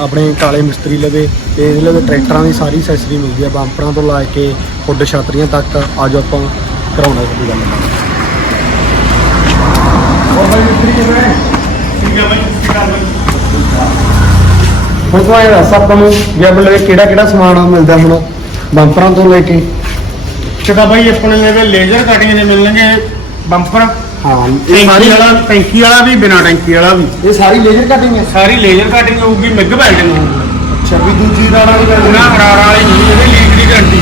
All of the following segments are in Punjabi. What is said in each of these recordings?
ਆਪਣੇ ਕਾਲੇ ਮਿਸਤਰੀ ਲਵੇ ਤੇ ਇਹਦੇ ਲਵੇ ਟਰੈਕਟਰਾਂ ਦੀ ਸਾਰੀ ਐਕਸੈਸਰੀ ਮਿਲਦੀ ਆ ਬੰਪਰਾਂ ਤੋਂ ਲਾ ਕੇ ਹੁੱਡ ਛਤਰੀਆਂ ਤੱਕ ਆਜੋ ਆਪਾਂ ਕਰਾਉਣਾ ਸਾਡੀ ਗੱਲ ਬਾਈ ਮਿਸਤਰੀ ਕਿਵੇਂ ਠੀਕ ਹੈ ਬਾਈ ਬਾਈ। ਹੁਣ ਤੂੰ ਇਹ ਦੱਸ ਆਪਾਂ ਨੂੰ ਵੀ ਆਪਣੇ ਲਵੇ ਕਿਹੜਾ ਕਿਹੜਾ ਸਮਾਨ ਮਿਲਦਾ ਹੁਣ ਬੰਪਰਾਂ ਤੋਂ ਲੈ ਕੇ? ਚਕਾ ਬਾਈ ਆਪਣੇ ਲਵੇ ਲੇਜ਼ਰ ਕਟਿੰਗ ਦੇ ਮਿਲਣਗੇ ਬੰਪਰ। ਹਾਂ ਟੈਂਕੀ ਵਾਲਾ? ਟੈਂਕੀ ਵਾਲਾ ਵੀ ਬਿਨਾ ਟੈਂਕੀ ਵਾਲਾ ਵੀ। ਇਹ ਸਾਰੀ ਲੇਜ਼ਰ ਕਟਿੰਗ ਹੈ? ਸਾਰੀ ਲੇਜ਼ਰ ਕਟਿੰਗ ਹੋਊਗੀ ਮਿਗ ਵੈਲਡਿੰਗ ਹੋਊਗੀ। ਅੱਛਾ ਵੀ ਦੂਜੀ ਰਾੜਾ ਵੀ ਕਰਨਾ ਉਹਨਾਂ ਹਰਾਰਾ ਵਾਲੀ ਨਹੀਂ ਇਹਦੇ ਲੀਕ ਦੀ ਗਾਰੰਟੀ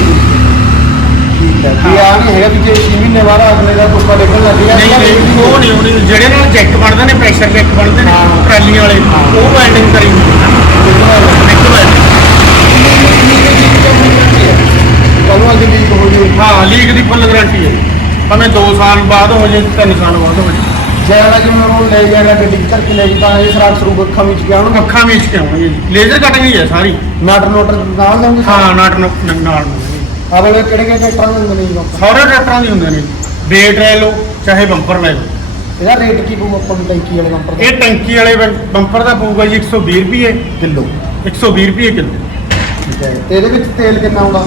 ਠੀਕ ਹੈ ਵੀ ਆ ਨਹੀਂ ਹੈਗਾ ਵੀ ਜੇ 6 ਮਹੀਨੇ ਬਾਅਦ ਅਗਲੇ ਦਾ ਟੁੱਪਾ ਨਿਕਲਣ ਲੱਗ ਗਿਆ ਨਹੀਂ ਨਹੀਂ ਉਹ ਨਹੀਂ ਹੋਣੀ ਜਿਹੜੇ ਨਾਲ ਚੈੱਕ ਬਣਦੇ ਨੇ ਪ੍ਰੈਸ਼ਰ ਚੈੱਕ ਬਣਦੇ ਨੇ ਹਾਂ। ਟਰਾਲੀਆਂ ਵਾਲੇ ਉਹ ਵੈਲਡਿੰਗ ਭਾਵੇਂ 2 ਸਾਲ ਬਾਅਦ ਹੋ ਜੇ 3 ਸਾਲ ਬਾਅਦ ਹੋ ਜੇ ਜਿਹੜਾ ਜਿਵੇਂ ਉਹ ਲੈ ਜਾਣਾ ਗੱਡੀ ਚੱਕ ਕੇ ਲੈ ਜੀ ਤਾਂ ਇਹ ਸਰਾਖ ਸਰੂਪ ਅੱਖਾਂ ਵਿੱਚ ਗਿਆ ਉਹਨੂੰ? ਅੱਖਾਂ ਵਿੱਚ ਕੇ ਆਉਣਗੇ ਜੀ? ਲੇਜ਼ਰ ਕਟਿੰਗ ਹੀ ਹੈ ਸਾਰੀ। ਨਟ ਨੋਟਰ ਨਾਲ ਜਾਂਦੇ ਹਾਂ ਨਾਟ ਨਾਲ ਨਾਲ ਆਪਣੇ ਕਿਹੜੇ ਕਿਹੜੇ ਟਰੈਕਟਰਾਂ ਦੇ ਹੁੰਦੇ ਨੇ ਸਾਰੇ ਟਰੈਕਟਰਾਂ ਦੇ ਹੁੰਦੇ ਨੇ ਬੇਟ ਲੈ ਲਓ ਚਾਹੇ ਬੰਪਰ ਲੈ ਲਓ। ਇਹਦਾ ਰੇਟ ਕੀ ਪਊ ਆਪਾਂ ਨੂੰ ਟੈਂਕੀ ਵਾਲੇ ਬੰਪਰ ਦਾ? ਇਹ ਟੈਂਕੀ ਵਾਲੇ ਬੰਪਰ ਦਾ ਪਊਗਾ ਜੀ 120 ਰੁਪਏ ਕਿਲੋ। 120 ਰੁਪਏ ਕਿਲੋ। ਠੀਕ ਹੈ ਤੇ ਇਹਦੇ ਵਿੱਚ ਤੇਲ ਕਿੰਨਾ ਆਉਂਦਾ?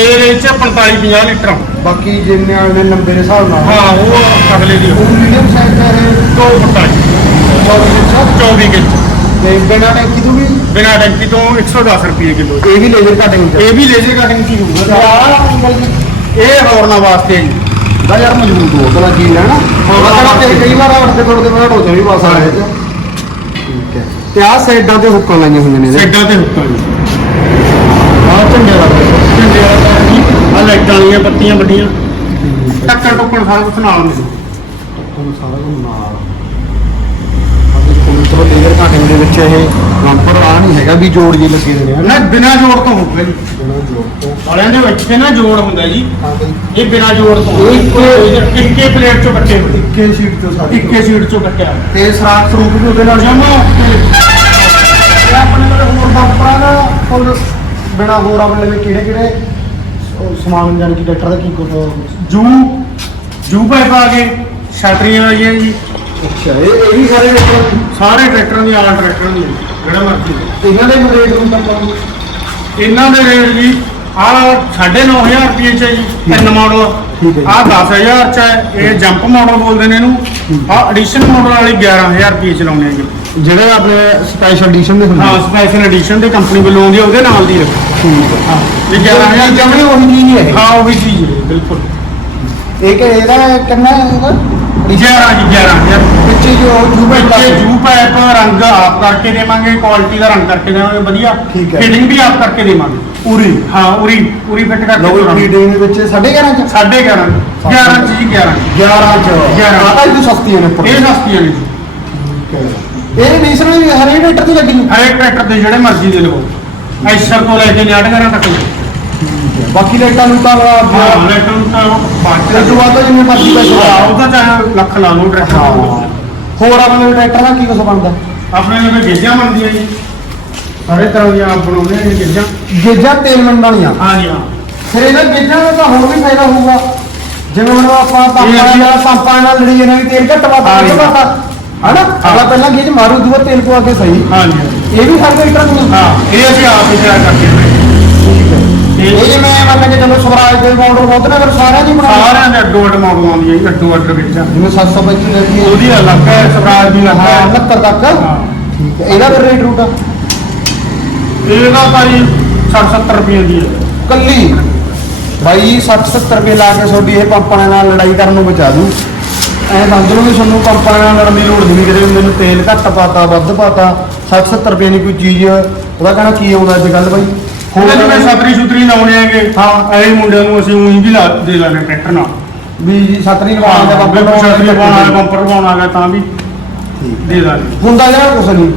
ਤੇ ਇਹਦੇ ਚ 45 50 ਲੀਟਰ। ਬਾਕੀ ਜਿੰਨੇ ਵਾਲੇ ਨੰਬਰ ਦੇ ਹਿਸਾਬ ਨਾਲ। ਹਾਂ ਉਹ ਅਗਲੇ ਦੀ ਉਹ ਮੀਡੀਅਮ ਸਾਈਜ਼ ਦਾ ਇਹ 2 ਫੁੱਟਾ ਜੀ 24 ਕਿਲੋ। ਤੇ ਬਿਨਾਂ ਟੈਂਕੀ ਤੋਂ ਵੀ? ਬਿਨਾ ਟੈਂਕੀ ਤੋਂ 110 ਰੁਪਏ ਕਿਲੋ। ਇਹ ਵੀ ਲੇਜ਼ਰ ਕਟਿੰਗ ਇਹ ਵੀ ਲੇਜ਼ਰ ਕਟਿੰਗ ਕੀ ਹੋਊਗਾ। ਇਹ ਹੋਰਨਾ ਵਾਸਤੇ ਹੈ ਜੀ। ਦਾ ਯਾਰ ਮਜ਼ਬੂਤ ਹੋ ਉਹਦਾ ਕੀ ਲੈਣਾ ਉਹਦਾ ਤੇ ਕਈ ਵਾਰ ਵੜਦੇ ਤੋੜਦੇ ਬਣਾ ਹੋ ਵੀ ਬਸ ਆ ਇਹ ਠੀਕ ਹੈ। ਤੇ ਆਹ ਸਾਈਡਾਂ ਤੇ ਹੁੱਕਾਂ ਲਾਈਆਂ ਹੋਈਆਂ ਨੇ ਸਾਈਡਾਂ ਤੇ ਹੁੱਕਾਂ ਜੀ ਆਹ ਝੰਡੇ ਦਾ ਝੰਡੇ ਵਾਲਾ ਤਾਂ ਜੀ ਆ ਲਾਈਟਾਂ ਵਾਲੀਆਂ ਬੱਤੀਆਂ ਵੱਡੀਆਂ। ਟੱਕਰ ਟੁੱਕਣ ਸਾਰਾ ਕੁਝ ਨਾਲ ਮਿਲੂ। ਤੁਹਾਨੂੰ ਸਾਰਾ ਕੁਝ ਨਾਲ। ਆਪਣੇ ਕੰਪਿਊਟਰ ਲੇਜ਼ਰ ਕਟਿੰਗ ਦੇ ਵਿੱਚ ਇਹ ਬੰਪਰ ਆ ਨਹੀਂ ਹੈਗਾ ਵੀ ਜੋੜ ਜੀ ਲੱਗੇ ਨੇ ਨਾ ਬਿਨਾ ਜੋੜ ਤੋਂ ਹੋਊਗਾ ਜੀ। ਬਿਨਾਂ ਜੋੜ ਤੋਂ। ਵਾਲਿਆਂ ਦੇ ਵਿੱਚ ਤੇ ਨਾ ਜੋੜ ਹੁੰਦਾ ਜੀ। ਹਾਂ ਬਈ। ਇਹ ਬਿਨਾ ਜੋੜ ਤੋਂ ਇੱਕੇ- ਇੱਕੇ ਪਲੇਟ ਚੋਂ ਕੱਟੇ ਹੋਏ। ਇੱਕੇ ਸੀਟ ਤੋਂ ਸਾਡੀ ਇੱਕੇ ਸੀਟ ਚੋਂ ਕੱਟਿਆ। ਤੇ ਸਰਾਖ ਸਰੂਪ ਵੀ ਉਹਦੇ ਨਾਲ ਜਮਾ ਇਹ ਆਪਣੇ ਕੋਲ ਹੋਰ ਬੰਪਰਾਂ ਦਾ ਫੁੱਲ ਬਿਨਾ ਹੋਰ ਆਪਣੇ ਲਈ ਕਿਹੜੇ ਕਿਹੜੇ ਸ- ਸਮਾਨ ਜਾਨੀ ਕਿ ਟਰੈਕਟਰ ਦਾ ਕੀ ਕੁਝ ਜੂ ਜੂ ਪਾਈਪ ਆ ਗਏ ਛਤਰੀਆਂ ਆ ਗਈਆਂ ਜੀ। ਅੱਛਾ ਇਹ ਇਹ ਵੀ ਸਾਰੇ ਟਰੈਕਟਰ ਸਾਰੇ ਟਰੈਕਟਰਾਂ ਦੀ ਆਲ ਟਰੈਕਟਰਾਂ ਦੀ ਜਿਹੜਾ ਮਰਜ਼ੀ। ਇਹਨਾਂ ਦੇ ਵੀ ਰੇਟ ਨੂੰ ਆਪਾਂ ਨੂੰ ਇਹਨਾਂ ਦੇ ਰੇਟ ਜੀ ਆ 9500 ਰੁਪਏ ਚ ਹੈ ਜੀ ਤਿੰਨ ਮਾਡਲ ਠੀਕ ਹੈ ਜੀ। ਆ 10000 ਚ ਹੈ ਇਹ ਜੰਪ ਮਾਡਲ ਬੋਲਦੇ ਨੇ ਇਹਨੂੰ। ਆ ਐਡੀਸ਼ਨ ਮਾਡਲ ਵਾਲੀ 11000 ਰੁਪਏ ਚ ਲਾਉਣੇ ਆ ਜੀ। ਜਿਹੜੇ ਆਪਣੇ ਸਪੈਸ਼ਲ ਐਡੀਸ਼ਨ ਦੇ ਹੁੰਦੇ ਹਾਂ ਸਪੈਸ਼ਲ ਐਡੀਸ਼ਨ ਦੀ ਕੰਪਨੀ ਵੱਲੋਂ ਆਉਂਦੀ ਆ, ਉਹਦੇ ਨਾਲ ਦੀ ਹੈ ਠੀਕ ਹੈ ਹਾਂ ਇਹ 11000 ਜਮਣੇ ਉਹੀ ਚੀਜ਼ ਹੀ ਹੈ ਹਾਂ ਉਹ ਵੀ ਚੀਜ਼ ਹੈ ਬਿਲਕੁਲ। ਇਹ ਕਿ ਇਹਦਾ ਕਿੰਨਾ ਹੈਗਾ 11 ਜੀ 11000 ਪਿੱਛੇ ਜੋ ਜੂਬੇ ਬੱਚੇ ਜੂ ਪਾਈਪ ਰੰਗ ਆਪ ਕਰਕੇ ਦੇਵਾਂਗੇ ਕੁਆਲਿਟੀ ਦਾ ਰੰਗ ਕਰਕੇ ਦੇਵਾਂਗੇ ਵਧੀਆ। ਠੀਕ ਹੈ। ਫਿਟਿੰਗ ਵੀ ਆਪ ਕਰਕੇ ਦੇਵਾਂਗੇ। ਪੂਰੀ? ਹਾਂ ਉਰੀ ਉਰੀ ਫਿੱਟ ਕਰਕੇ ਲੋ ਦੇਵਾਂਗੇ। ਦੇ ਵਿੱਚ 11.5 ਚ? ਸਾਢੇ 11 11 ਚ ਜੀ 11 11 ਚ। 11 ਆਹ ਇਹ ਸਸਤੀਆਂ ਨੇ ਉੱਪਰ। ਇਹ ਸਸਤੀਆਂ ਨੇ ਜੀ। ਇਹ ਨੀਸਣ ਵੀ ਹਰੇ ਰੇਟਰ ਤੇ ਲੱਗੀ ਹਰੇਕ ਟਰੈਕਟਰ ਦੇ ਜਿਹੜੇ ਮਰਜ਼ੀ ਦੇ ਲਵੋ। ਐਸ਼ਰ ਤੋਂ ਲੈ ਕੇ 911 ਤੱਕ। ਬਾਕੀ ਲਾਈਟਾਂ ਨੂੰ ਤਾਂ ਹਾਂ ਟਰੈਕਟਰ ਨੂੰ ਤਾਂ ਬਾਅਦ ਤੇ ਤੋਂ ਬਾਅਦ ਤਾਂ ਜਿੰਨੇ ਮਰਜ਼ੀ ਪੈਸੇ ਲਾਓ। ਉਹ ਤਾਂ ਚਾਹੇ ਲੱਖ ਲਾ ਲਓ ਟਰੈਕਟਰ। ਹਾਂ। ਹੋਰ ਆਪਣੇ ਟਰੈਕਟਰ ਦਾ ਕੀ ਕੁਛ ਬਣਦਾ? ਆਪਣੇ ਲਈ ਗੇਜਾਂ ਬਣਦੀਆਂ ਜੀ। ਸਾਰੇ ਤਰ੍ਹਾਂ ਦੀਆਂ ਆਪ ਬਣਾਉਂਦੇ ਨੇ ਗੇਜਾਂ। ਗੇਜਾਂ ਤੇਲ ਮੰਡਾਣੀਆਂ ਹਾਂ ਜੀ ਹਾਂ। ਫਿਰ ਇਹਨਾਂ ਗੇਜਾਂ ਦਾ ਤਾਂ ਹੋਰ ਵੀ ਫਾਇਦਾ ਹੋਊਗਾ। ਜਿਵੇਂ ਹੁਣ ਆਪਾਂ ਪੰਪਾਂ ਨਾਲ ਪੰਪਾਂ ਨਾਲ ਲੜੀ ਇਹਨਾਂ ਦੀ ਤੇਲ ਘੱਟ ਵਾਤਾ ਹਾਂ ਜੀ। ਹਨਾ? ਅਗਲਾ ਪਹਿਲਾਂ ਗੇਜ ਮਾਰੂ ਦੂਆ ਤੇਲ ਪਵਾ ਕੇ ਸਹੀ। ਹਾਂ ਜੀ ਹਾਂ ਜੀ। ਇਹ ਵੀ ਹਰ ਟਰੈਕਟਰ ਨੂੰ ਹਾਂ ਇਹ ਅਸੀਂ ਆਪ ਹੀ ਤਿਆਰ ਕਰਦੇ ਹਾਂ। ਇਹ ਇਹ ਜਿਵੇਂ ਮੰਨ ਕੇ ਚਲੋ ਸਵਰਾਜ ਦੇ ਮਾਡਲ ਬਹੁਤ ਨੇ ਫਿਰ ਸਾਰਿਆਂ ਦੀ ਬਣਾ ਸਾਰਿਆਂ ਦੇ ਅੱਡੋ ਅੱਡ ਮਾਡਲ ਆਉਂਦੀ ਹੈ ਜੀ ਅੱਡੋ ਅੱਡ ਗੇਜਾਂ ਜਿਵੇਂ 725 ਲੈਂਦੀ ਹੈ ਉਹਦੀ ਅਲੱਗ ਹੈ ਸਵਰਾਜ ਦੀ ਅਲੱਗ ਹਾਂ। ਹੈ 69 ਤੱਕ। ਹਾਂ। ਠੀਕ ਹੈ ਇਹਦਾ ਫਿਰ ਰੇਟ ਰੂਟ ਇਹਦਾ ਤਾਂ ਜੀ 60 70 ਰੁਪਏ ਦੀ ਹੈ। ਕੱਲੀ। ਬਾਈ 60 70 ਰੁਪਏ ਲਾ ਕੇ ਤੁਹਾਡੀ ਇਹ ਪੰਪਾਂ ਨਾਲ ਲੜਾਈ ਕਰਨ ਨੂੰ ਬਚਾ ਦੂ। ਐ ਲਓ ਵੀ ਤੁਹਾਨੂੰ ਪੰਪਾਂ ਨਾਲ ਲੜਨ ਦੀ ਲੋੜ ਨਹੀਂ ਕਿਤੇ ਮੈਨੂੰ ਤੇਲ ਘੱਟ ਪਾਤਾ ਵੱਧ ਪਾਤਾ 60 70 ਰੁਪਏ ਦੀ ਕੋਈ ਚੀਜ਼ ਉਹਦਾ ਕਹਿਣਾ ਕੀ ਆਉਂਦਾ ਅੱਜ ਕੱਲ ਬਾਈ? ਹੁਣ ਜਿਵੇਂ ਸਤਰੀ ਸੁਤਰੀ ਲਾਉਣੇ ਆਗੇ ਹਾਂ। ਐ ਮੁੰਡਿਆਂ ਨੂੰ ਅਸੀਂ ਉਹੀ ਵੀ ਲਾ ਦੇ ਲਾਣੇ ਟਰੈਕਟਰ ਨਾਲ। ਵੀ ਜੀ ਸਤਰੀ ਲਵਾਉਣ ਦਾ ਬੰਪਰ ਹੈ ਬੰਪਰ ਪਾਉਣਾ ਹੈ ਤਾਂ ਵੀ ਠੀਕ ਦੇ ਦਾਂਗੇ ਹੁੰਦਾ ਜਿਹੜਾ ਕੁਛ ਨਹੀਂ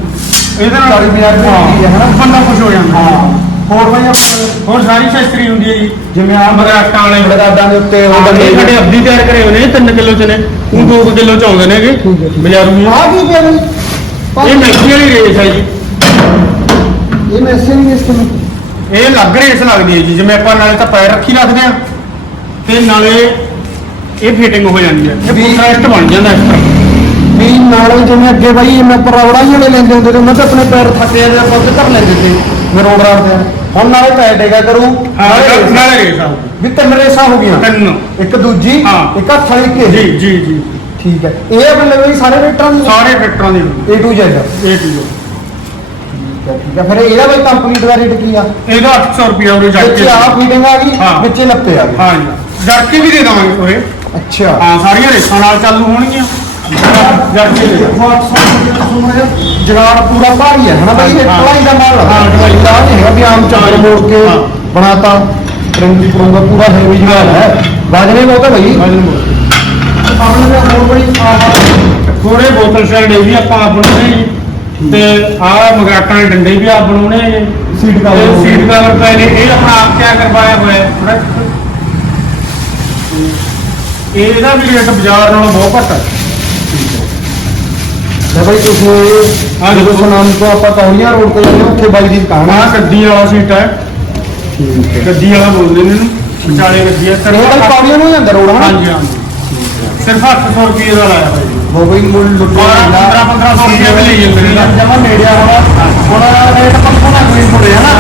ਇਹਦੇ ਨਾਲ 40 ਪੰਜਾਹ ਰੁਪਏ ਦੀ ਚੀਜ਼ ਹੈ ਹਨਾ? ਬੰਦਾ ਖੁਸ਼ ਹੋ ਜਾਂਦਾ। ਹਾਂ। ਹੋਰ ਬਾਈ ਆਪਾਂ ਹੋਰ ਸਾਰੀ ਸ਼ਸਤਰੀ ਹੁੰਦੀ ਹੈ ਜੀ। ਜਿਵੇਂ ਆ ਮਗਰਾਟਾਂ ਵਾਲੇ। ਬਰਗਾਡਾਂ ਦੇ ਉੱਤੇ ਉਹ ਇਹ ਡੰਡੇ ਸਾਡੇ ਅੱਧੀ ਤਿਆਰ ਕਰੇ ਹੋਏ ਨੇ 3 ਕਿਲੋ ਚ ਨੇ। ਉਹ 2 ਕਿਲੋ ਚ ਆਉਂਦੇ ਨੇਗੇ। ਬਾਜ਼ਾਰੂ ਵੀ। ਆ ਕੀ ਪਿਆ ਬਾਈ? ਇਹ ਮੈਕਸੀ ਵਾਲੀ ਰੇਸ ਹੈ ਜੀ। ਇਹ ਮੈਸੇ ਨਹੀਂ ਇਸ ਤੋਂ ਇਹ ਲੱਗ ਰੇਸ ਲੱਗਦੀ ਹੈ ਜੀ ਜਿਵੇਂ ਆਪਾਂ ਨਾਲੇ ਤਾਂ ਪੈਰ ਰੱਖੀ ਰੱਖਦੇ ਆ ਤੇ ਨਾਲੇ ਇਹ ਫਿਟਿੰਗ ਹੋ ਜਾਂਦੀ ਹੈ। ਇਹ ਵੀ- ਕੰਟਰਾਸਟ ਬਣ ਜਾਂਦਾ ਤਰ੍ਹਾਂ। ਵੀ ਨਾਲ ਜਿਵੇਂ ਅੱਗੇ ਬਾਈ ਮੈਂ ਪਰੌੜਾ ਜਿਹੜੇ ਲੈਂਦੇ ਹੁੰਦੇ ਤੇ ਉਹਨਾਂ ਤੇ ਆਪਣੇ ਪੈਰ ਥੱਕੇ ਜਾਂਦੇ ਆਪਾਂ ਉੱਤੇ ਧਰ ਲੈਂਦੇ ਸੀ ਮੈਂ ਰੋਡ ਰਾਡ ਤੇ ਹੁਣ ਨਾਲੇ ਪੈਰ ਡੇਗਾ ਕਰੂ। ਹਾਂ ਨਾਲੇ ਰੇਸ। ਵੀ ਤਿੰਨ ਰੇਸਾਂ ਹੋ ਗਈਆਂ। ਤਿੰਨ। ਇੱਕ ਦੂਜੀ। ਇੱਕ ਹੱਥ ਵਾਲੀ। ਜੀ ਜੀ ਜੀ। ਠੀਕ ਹੈ। ਇਹ ਆਪਣੇ ਲਈ ਸਾਰੇ ਰੇਟਾਂ ਸਾਰੇ ਟਰੈਕਟਰਾਂ ਦੀ A to Z ਟੂ ਠੀਕ ਹੈ ਠੀਕ ਹੈ। ਫਿਰ ਇਹਦਾ ਬਈ ਕੰਪਨੀ ਦਾ ਰੇਟ ਕੀ ਆ? ਇਹਦਾ 800 ਰੁਪਏ ਉਹਦੇ ਜੜ ਵਿੱਚ ਕੇ ਆ ਫੀਡਿੰਗ ਆ ਗਈ ਹਾਂ। ਵਿੱਚ ਲੱਪੇ ਆ ਗਏ। ਹਾਂ ਜੀ। ਜੜ ਕੇ ਵੀ ਦੇ ਦਵਾਂਗੇ ਉਹਰੇ ਅੱਛਾ। ਹਾਂ ਸਾਰੀਆਂ ਰੇਸਾਂ ਨਾਲ ਚਾਲੂ ਹੋਣਗੀਆਂ। ਜੜ ਕੇ ਦੇ ਦਾਂਗੇ। ਜਗਾੜ ਪੂਰਾ ਭਾਰੀ ਹੈ ਹਨਾ ਬਾਈ ਇਹ ਹਾਂ। ਢਲਾਈ ਦਾ ਮਾਲ ਹਾਂ, ਢਲਾਈ ਦਾ ਨਹੀਂ ਹੈਗਾ ਵੀ ਆਮ ਚਾਦਰ ਮੋੜ ਕੇ ਹਾਂ। ਬਣਾਤਾ ਟ੍ਰਿੰਗ ਕਰੂੰਗਾ ਪੂਰਾ ਹੈਵੀ ਜਗਾੜ ਹੈ ਵਾਜਨੇ ਬਹੁਤ ਹੈ ਬਾਈ ਆਪਣੇ ਦੇ ਹੋਰ ਬੜੀ ਆਹ ਥੋੜੇ ਬੋਤਲ ਸ਼ੈਲਡ ਇਹ ਵੀ ਆਪਾਂ ਆਪ ਬਣਾਉਣੇ ਜੀ ਤੇ ਆਹ ਮਗਰਾਟਾਂ ਦੇ ਡੰਡੇ ਵੀ ਆਪ ਬਣਾਉਣੇ ਜੀ ਸੀਟ ਕਵਰ ਇਹ ਹੋ ਗਏ। ਸੀਟ ਕਵਰ ਪਏ ਨੇ ਇਹ ਆਪਣਾ ਆਪ ਤਿਆਰ ਕਰਵਾਇਆ ਹੋਇਆ ਹੈ ਥੋੜਾ ਇਹ ਇਹਦਾ ਵੀ ਰੇਟ ਬਾਜ਼ਾਰ ਨਾਲੋਂ ਬਹੁਤ ਘੱਟ ਹੈ ਲੈ ਬਾਈ ਤੁਸੀਂ ਹਾਂ, ਹਾਂ ਜਦੋਂ ਸੁਨਾਮ ਤੋਂ ਆਪਾਂ ਕੌਲੀਆਂ ਰੋਡ ਤੇ ਜਾਂਦੇ ਹਾਂ, ਉੱਥੇ ਬਾਈ ਦੀ ਦੁਕਾਨ ਆ। ਗੱਡੀ ਵਾਲਾ ਸੀਟ ਹੈ। ਠੀਕ ਹੈ। ਗੱਡੀ ਵਾਲਾ ਬੋਲਦੇ ਨੇ ਵਿਚਾਲੇ ਗੱਡੀ ਹੈ। ਇਹ ਬਾਈ ਕੌਲੀਆਂ ਨੂੰ ਜਾਂਦਾ ਰੋਡ ਹਨਾ? ਹਾਂਜੀ ਹਾਂਜੀ। ਸਿਰਫ 800 ਰੁਪਏ ਦਾ ਲਾਇਆ ਹੋਇਆ ਜੀ। ਉਹ ਬਈ ਮੁੱਲ ਲੁੱਟੇ ਬਾਰਾਂ- ਪੰਦਰਾਂ- ਪੰਦਰਾਂ ਸੌ ਰੁਪਏ ਵੀ ਲਈ ਜਾਂਦੇ ਨੇ ਨਾ। ਜਮਾ ਨੇੜੇ ਆ ਹੁਣ। ਹੁਣ ਰੇਟ ਪੱਕਾ ਨਾ ਕੋਈ ਮੁੜੇ ਹਨਾ?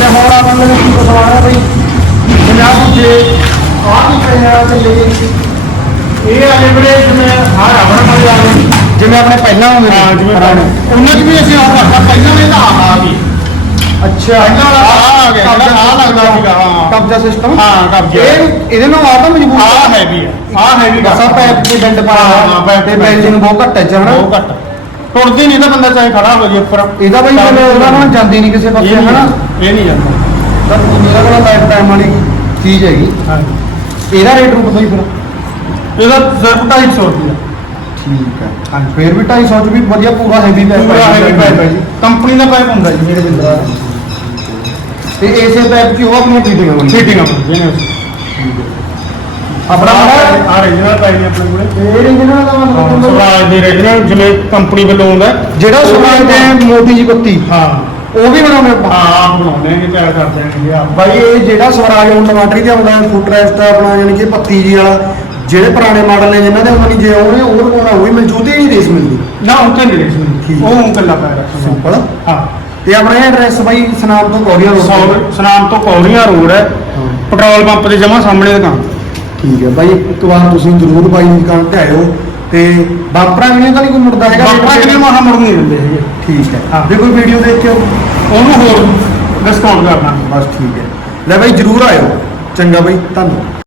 ਤੇ ਹੋਰ ਆਪਾਂ ਨੂੰ ਕੀ ਪਸਵਾਣਾ ਬਈ? ਪੰਜਾਬ ਆ ਇਹ ਜਿਵੇਂ ਆ ਆਪਣੇ ਪਹਿਲਾਂ ਹੁੰਦੇ ਹਾਂ ਜਿਵੇਂ। ਉਹਨਾਂ 'ਚ ਵੀ ਅਸੀਂ ਆਹ ਰੱਖਾ ਪਹਿਲਾਂ ਨੇ ਤਾਂ ਆਹ ਆ ਗਈ ਅੱਛਾ। ਪਹਿਲਾਂ ਵਾਲਾ ਆਹ ਆ ਗਿਆ। ਆਹ ਲੱਗਦਾ ਸੀਗਾ ਹਾਂ। ਕਬਜ਼ਾ ਸਿਸਟਮ ਹਾਂ, ਕਬਜ਼ਾ। ਇਹ ਇਹਦੇ ਨਾਲ ਆ ਤਾਂ ਮਜ਼ਬੂਤ ਆਹ ਹੈਵੀ ਆ। ਆਹ ਹੈਵੀ ਬਸਾ ਪੈਪ ਦੀ ਡੰਡ ਪਾ ਹਾਂ, ਪੈਪ ਤੇ ਦੀ ਬੈਂਜਿੰਗ ਬਹੁਤ ਘੱਟ ਹੈ ਹਨਾ? ਬਹੁਤ ਘੱਟ। ਟੁੱਟਦੀ ਨਹੀਂ ਤਾਂ ਬੰਦਾ ਚਾਹੇ ਖੜਾ ਹੋ ਜੇ ਉੱਪਰ। ਇਹਦਾ ਬਈ ਉਹਦਾ ਨਾਲ ਜਾਂਦੀ ਨਹੀਂ ਕਿਸੇ ਪਾਸੇ ਹਨਾ? ਇਹ ਨਹੀਂ ਜਾਂਦਾ। ਤਾਂ ਮੇਰਾ ਕੋਲ ਲਾਈਫ ਟਾਈਮ ਵਾਲੀ ਚੀਜ਼ ਹੈਗੀ। ਇਹਦਾ ਰੇਟ ਰੂਟ ਬਈ ਫਿਰ। ਇਹਦਾ ਸਿਰਫ 250 ਰੁਪਏ। ਠੀਕ ਹੈ। ਹਾਂਜੀ ਫਿਰ ਵੀ 250 ਚ ਵੀ ਵਧੀਆ ਪੂਰਾ ਹੈਵੀ ਪੈਪ ਪੂਰਾ ਹੈਵੀ ਪਾਈਪ ਹੈ ਜੀ। ਕੰਪਨੀ ਦਾ। ਪਾਈਪ ਹੁੰਦਾ ਜੀ ਜਿਹੜੇ ਦਿੰਦਾ ਤੇ ਇਸੇ ਪੈਪ ਚ ਉਹ ਆਪਣੀ ਫੀਟਿੰਗ ਹੋਣੀ ਫਿਟਿੰਗ ਆਪਣੀ ਜਿਹਨੇ ਆਪਣਾ ਆ ਰੀਜਨਲ ਪਾਈਪ ਨੇ ਆਪਣੇ ਕੋਲੇ। ਇਹ original ਦਾ ਮਤਲਬ ਸਵਰਾਜ ਦੀ ਰੀਜਨਲ ਜਿਵੇਂ ਕੰਪਨੀ ਵੱਲੋਂ ਆਉਂਦਾ ਜਿਹੜਾ ਸੁਣਾਈ ਤੇ ਮੋਟੀ ਜੀ ਕੁੱਤੀ। ਹਾਂ। ਉਹ ਵੀ ਬਣਾਉਂਦੇ ਆਪਾਂ? ਹਾਂ ਆਪ ਬਣਾਉਂਦੇ ਨੇ ਤਿਆਰ ਕਰਦੇ ਨੇ ਆਪ। ਬਾਈ ਇਹ ਜਿਹੜਾ ਸਵਰਾਜ ਹੁਣ ਟਮਾਟਰੀ ਤੇ ਆਉਂਦਾ ਫੁੱਟ ਰੈਸਟ ਆਪਣਾ ਯਾਨੀ ਕਿ ਪੱਤੀ ਜੀ ਵਾਲਾ ਜਿਹੜੇ ਪੁਰਾਣੇ ਮਾਡਲ ਨੇ ਜਿਨ੍ਹਾਂ ਦੇ ਉਹਨਾਂ ਦੀ ਜੇ ਉਹਨੇ ਉਹ ਲਗਾਉਣਾ ਉਹ ਵੀ ਮਿਲ ਜੂ ਤੇ ਹੀ ਰੇਸ ਮਿਲਦੀ। ਨਾ ਉੱਤੇ ਨਹੀਂ ਰੇਸ ਮਿਲਦੀ। ਉਹ ਉਂਕਲਾ ਪਾਇਆ ਰੱਖਣਾ। ਸਿੰਪਲ ਹਾਂ। ਤੇ ਆਪਣਾ ਐਡਰੈਸ ਬਾਈ ਸਨਾਮ ਤੋਂ ਕੋਰੀਆ ਰੋਡ ਸਨਾਮ ਤੋਂ ਕੌਲੀਆਂ ਰੋਡ ਹੈ। ਪੈਟਰੋਲ ਪੰਪ ਦੇ ਜਮਾ ਸਾਹਮਣੇ ਦੁਕਾਨ। ਠੀਕ ਹੈ ਬਾਈ ਇੱਕ ਵਾਰ ਤੁਸੀਂ ਜ਼ਰੂਰ ਬਾਈ ਦੀ ਦੁਕਾਨ ਤੇ ਆਇਓ ਤੇ ਬਾਪਰਾ ਵੀ ਤਾਂ ਨਹੀਂ ਕੋਈ ਮੁੜਦਾ ਹੈਗਾ ਬਾਪਾ ਕਿਨੇ ਮਹਾ ਮੁੜ ਨਹੀਂ ਦਿੰਦੇ ਹੈਗੇ। ਠੀਕ ਹੈ। ਜੇ ਕੋਈ ਵੀਡੀਓ ਦੇਖ ਕੇ ਉਹਨੂੰ ਹੋਰ ਡਿਸਕਾਊਂਟ ਕਰਨਾ। ਬਸ ਠੀਕ ਹੈ। ਲੈ ਬਾਈ ਜ਼ਰੂਰ ਆਇਓ। ਚੰਗਾ ਬਾਈ ਧੰਨਵਾਦ।